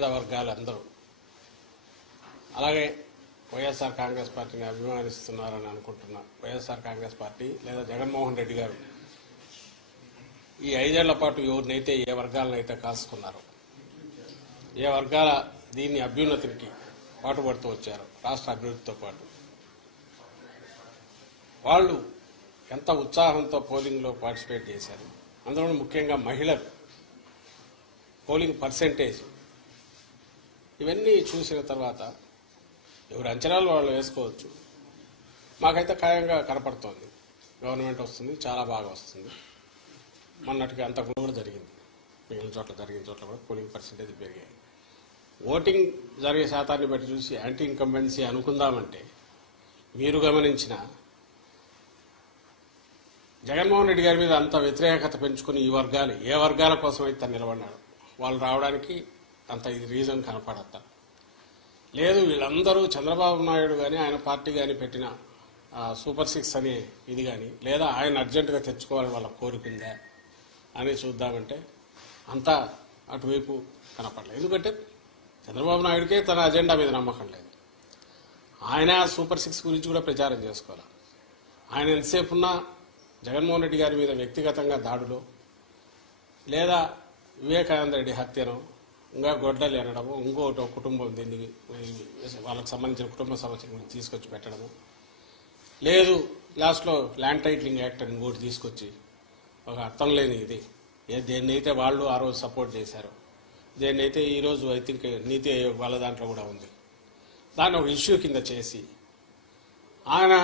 పేద వర్గాలు అందరూ అలాగే వైఎస్ఆర్ కాంగ్రెస్ పార్టీని అభిమానిస్తున్నారని అనుకుంటున్నా. వైఎస్ఆర్ కాంగ్రెస్ పార్టీ లేదా జగన్మోహన్ రెడ్డి గారు. ఈ ఐదేళ్ళ పాటు ఎవరినైతే ఏ వర్గాలనైతే కాసుకున్నారు ఏ వర్గాల దీన్ని అభ్యున్నతికి పాటుపడుతూ వచ్చారు రాష్ట్ర అభివృద్ధితో పాటు. వాళ్ళు ఎంత ఉత్సాహంతో పోలింగ్లో పార్టిసిపేట్ చేశారు. అందులో ముఖ్యంగా మహిళలు పోలింగ్ పర్సెంటేజ్ ఇవన్నీ చూసిన తర్వాత ఎవరు అంచనాలు వాళ్ళు వేసుకోవచ్చు. మాకైతే ఖాయంగా కనపడుతోంది. గవర్నమెంట్ వస్తుంది చాలా బాగా వస్తుంది. మొన్నటికి అంత కూడా జరిగింది. మిగిలిన చోట్ల జరిగిన చోట్ల కూడా పోలింగ్ పర్సెంటేజ్ పెరిగాయి. ఓటింగ్ జరిగే శాతాన్ని బట్టి చూసి యాంటీ ఇన్కంబెన్సీ అనుకుందామంటే మీరు గమనించిన జగన్మోహన్ రెడ్డి గారి మీద అంత వ్యతిరేకత పెంచుకుని ఈ వర్గాలు ఏ వర్గాల కోసం అయితే నిలబడ్డాడు వాళ్ళు రావడానికి అంత ఇది రీజన్ కనపడద్ద. లేదు వీళ్ళందరూ చంద్రబాబు నాయుడు కానీ ఆయన పార్టీ కానీ పెట్టిన సూపర్ సిక్స్ అనే ఇది కానీ లేదా ఆయన అర్జెంటుగా తెచ్చుకోవాలని వాళ్ళ కోరుకుందా అని చూద్దామంటే అంతా అటువైపు కనపడలేదు ఎందుకంటే చంద్రబాబు నాయుడికే తన అజెండా మీద నమ్మకం లేదు. ఆయన సూపర్ సిక్స్ గురించి కూడా ప్రచారం చేసుకోవాలి. ఆయన ఎంతసేపు ఉన్న జగన్మోహన్ రెడ్డి గారి మీద వ్యక్తిగతంగా దాడులు లేదా వివేకానంద రెడ్డి హత్యను ఇంకా గొడ్డలు ఎనడము ఇంకోటి ఒక కుటుంబం దీన్ని వాళ్ళకి సంబంధించిన కుటుంబ సమస్య గురించి తీసుకొచ్చి పెట్టడము. లేదు లాస్ట్లో ల్యాండ్ టైటిలింగ్ యాక్ట్ అని ఇంకోటి తీసుకొచ్చి ఒక అర్థం లేని ఇది. ఏ దేన్నైతే వాళ్ళు ఆ రోజు సపోర్ట్ చేశారు దేన్నైతే ఈరోజు ఐ థింక్ నీతి ఆయోగ్ వాళ్ళ దాంట్లో కూడా ఉంది. దాన్ని ఒక ఇష్యూ కింద చేసి ఆయన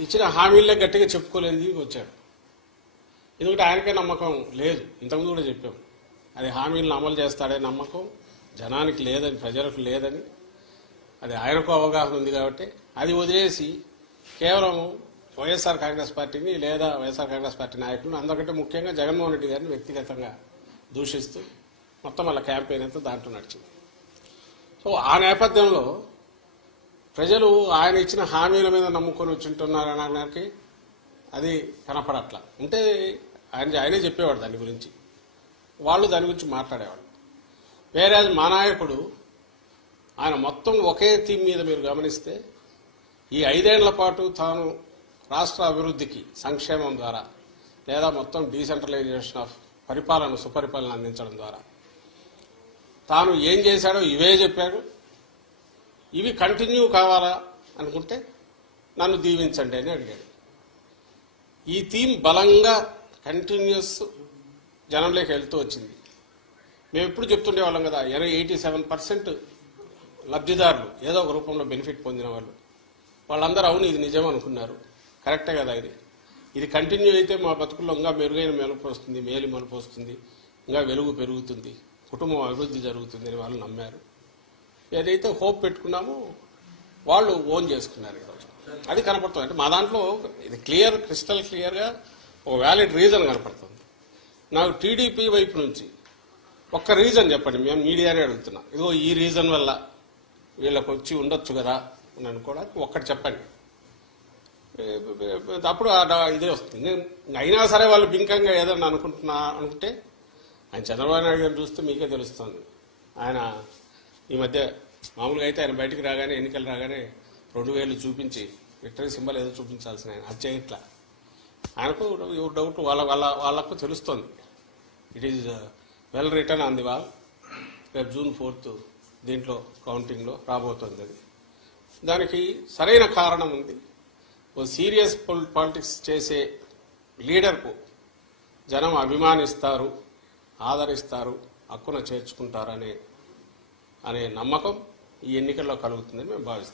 ఇచ్చిన హామీలే గట్టిగా చెప్పుకోలేని వచ్చాడు. ఎందుకంటే ఆయనకే నమ్మకం లేదు. ఇంతకుముందు కూడా చెప్పాం. అది హామీలను అమలు చేస్తాడే నమ్మకం జనానికి లేదని ప్రజలకు లేదని. అది ఆయనకు అవగాహన ఉంది కాబట్టి అది వదిలేసి కేవలం వైఎస్ఆర్ కాంగ్రెస్ పార్టీని లేదా వైఎస్ఆర్ కాంగ్రెస్ పార్టీ నాయకులను అందరికంటే ముఖ్యంగా జగన్మోహన్ రెడ్డి గారిని వ్యక్తిగతంగా దూషిస్తూ మొత్తం వాళ్ళ క్యాంపెయిన్ అంతా దాంట్లో నడిచింది. సో ఆ నేపథ్యంలో ప్రజలు ఆయన ఇచ్చిన హామీల మీద నమ్ముకొని వచ్చింటున్నారనడానికి అది కనపడట్ల. ఉంటే ఆయన ఆయనే చెప్పేవాడు దాని గురించి. వాళ్ళు దాని గురించి మాట్లాడేవాడు వేరే మా నాయకుడు ఆయన మొత్తం ఒకే థీమ్ మీద మీరు గమనిస్తే ఈ ఐదేళ్ళ పాటు తాను రాష్ట్ర అభివృద్ధికి సంక్షేమం ద్వారా లేదా మొత్తం డీసెంట్రలైజేషన్ ఆఫ్ పరిపాలన సుపరిపాలన అందించడం ద్వారా తాను ఏం చేశాడో ఇవే చెప్పాడు. ఇవి కంటిన్యూ కావాలా అనుకుంటే నన్ను దీవించండి అని అడిగాడు. ఈ థీమ్ బలంగా కంటిన్యూస్ జనంలోకి వెళ్తూ వచ్చింది. మేము ఎప్పుడు చెప్తుండే వాళ్ళం కదా ఎనభై ఎయిటీ సెవెన్ పర్సెంట్ లబ్ధిదారులు ఏదో ఒక రూపంలో బెనిఫిట్ పొందిన వాళ్ళు. వాళ్ళందరూ అవును ఇది నిజం అనుకున్నారు. కరెక్టే కదా ఇది. ఇది కంటిన్యూ అయితే మా బతుకుల్లో ఇంకా మెరుగైన మెలుపు వస్తుంది మేలు మలుపు వస్తుంది ఇంకా వెలుగు పెరుగుతుంది కుటుంబం అభివృద్ధి జరుగుతుంది అని వాళ్ళు నమ్మారు. ఏదైతే హోప్ పెట్టుకున్నామో వాళ్ళు ఓన్ చేసుకున్నారు ఈరోజు అది కనపడుతుంది. అంటే మా దాంట్లో ఇది క్లియర్ క్రిస్టల్ క్లియర్గా ఒక వ్యాలిడ్ రీజన్ కనపడుతుంది. నాకు టీడీపీ వైపు నుంచి ఒక్క రీజన్ చెప్పండి మేము మీడియానే అడుగుతున్నా. ఇదిగో ఈ రీజన్ వల్ల వీళ్ళకి వచ్చి ఉండొచ్చు కదా అని అనుకోవడానికి ఒక్కటి చెప్పండి. అప్పుడు ఆ ఇదే వస్తుంది. అయినా సరే వాళ్ళు బింకంగా ఏదన్నా అనుకుంటున్నా అనుకుంటే ఆయన చంద్రబాబు నాయుడు గారిని చూస్తే మీకే తెలుస్తుంది. ఆయన ఈ మధ్య మామూలుగా అయితే ఆయన బయటికి రాగానే ఎన్నికలు రాగానే రెండు వేలు చూపించి విక్టరీ సింబల్ ఏదో చూపించాల్సిన ఆయన అది చేయట్లా ఆయనకు ఎవరు డౌట్ వాళ్ళ వాళ్ళ వాళ్ళకు తెలుస్తుంది. It is well return on the wall రేపు జూన్ ఫోర్త్ దీంట్లో కౌంటింగ్లో రాబోతుంది అది. దానికి సరైన కారణం ఉంది. ఓ సీరియస్ పాలిటిక్స్ చేసే లీడర్కు జనం అభిమానిస్తారు ఆదరిస్తారు హక్కున చేర్చుకుంటారనే అనే నమ్మకం ఈ ఎన్నికల్లో కలుగుతుందని మేము భావిస్తాం